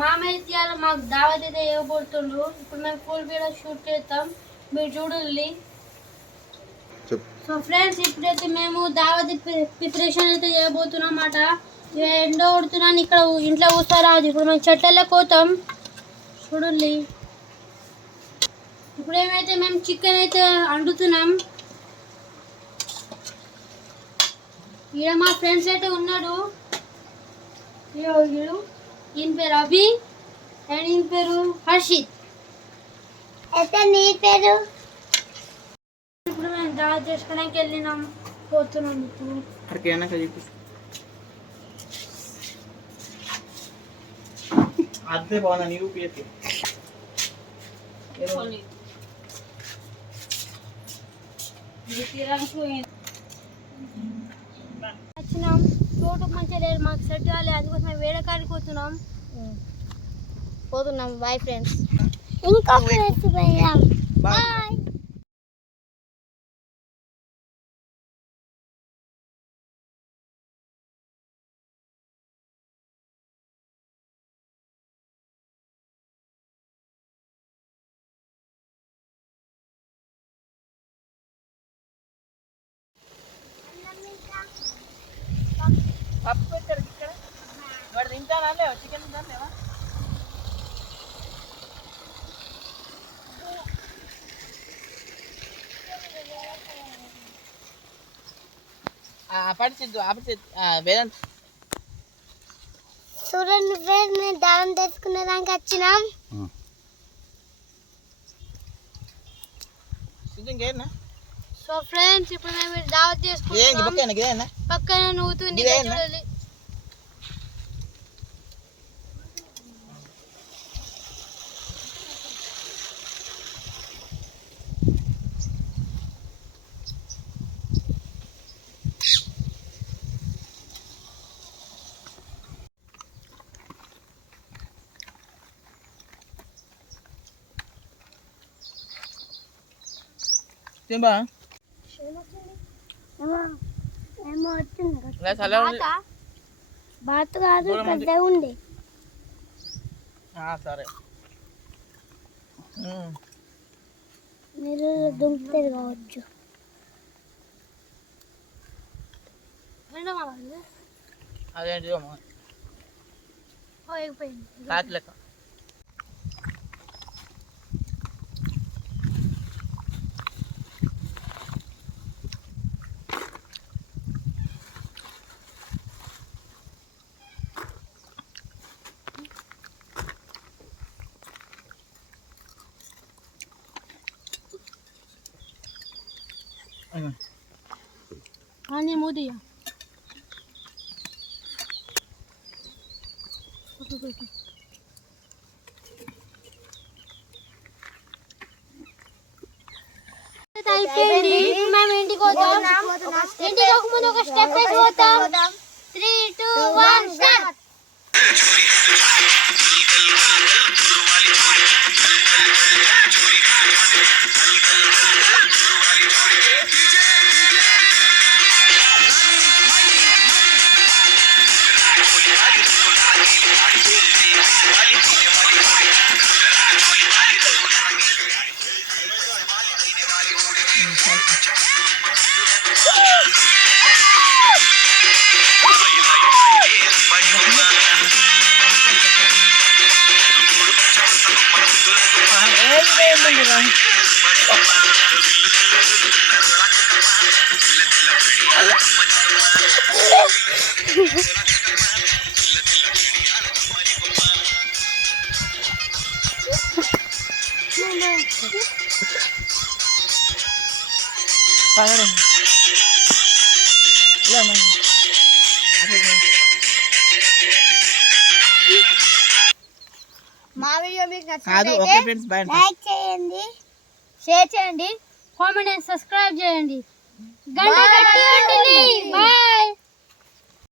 మామయ్య మాకు దావత్ అయితే ఇవ్వబోతుండ్రు. ఇప్పుడు మేము ఫుల్ వీడియో షూట్ చేస్తాం, మీరు చూడండి. సో ఫ్రెండ్స్, ఇప్పుడైతే మేము దావత్ ప్రిపరేషన్ అయితే చేయబోతున్నాం అన్నమాట. ఎండ కొడుతున్నాను, ఇక్కడ ఇంట్లో కూర్చోరాదు. ఇప్పుడు మేము చెట్లలో పోతాం, చూడండి. ఇప్పుడు ఏమైతే మేము చికెన్ అయితే వండుతున్నాం. ఇక్కడ మా ఫ్రెండ్స్ అయితే ఉన్నాడు. ఈయన పేరు అభి అండ్ ఈయన పేరు హర్షిత్. అయితే నీ పేరు? ఇప్పుడు మేము దావత్ చేసుకోవడానికి వెళ్ళినాం, పోతున్నాం. ఇప్పుడు అదే బాగున్నా నీవు పేరు వచ్చినాం. చోటు మంచిగా లేదు, మాకు సెట్ కాలేదు, అందుకోసం మేము వేరే కాడికి పోతున్నాం. Bye friends. ఇంకో ఫ్రెండ్స్ బాయ్. పప్పు ఎక్కడికి ఇక్కడ వాడు తింటానా లేవా? చికెన్ తింటాను లేవా? వేదాంత్ చూడండి ఫ్రెండ్స్, మేము దానం తెచ్చుకునే దానికి వచ్చినాం. సో ఫ్రెండ్స్, ఇప్పుడు మేము దావత్ చేసుకుంటాం. పక్కన నవ్వుతుంది, చూడాలి. తింబా ఏమో వచ్చింది, బాత్ కాదు, పెద్ద ఉంది. సరే, మీరు దుంకుతుంది కావచ్చు. అదేంటి లెక్క. అని మోదీయా అయిపోయింది. మేము ఇంటికి పోతాం. ఇంటికి పోకముందు ఒక స్టెప్ వేసి పోతాం. 3, 2, 1 స్టార్ట్. మా వీడియో మీకు నచ్చినట్లయితే లైక్ చేయండి, షేర్ చేయండి, కామెంట్ అండ్ సబ్స్క్రైబ్ చేయండి. గంట కొట్టండి. బాయ్.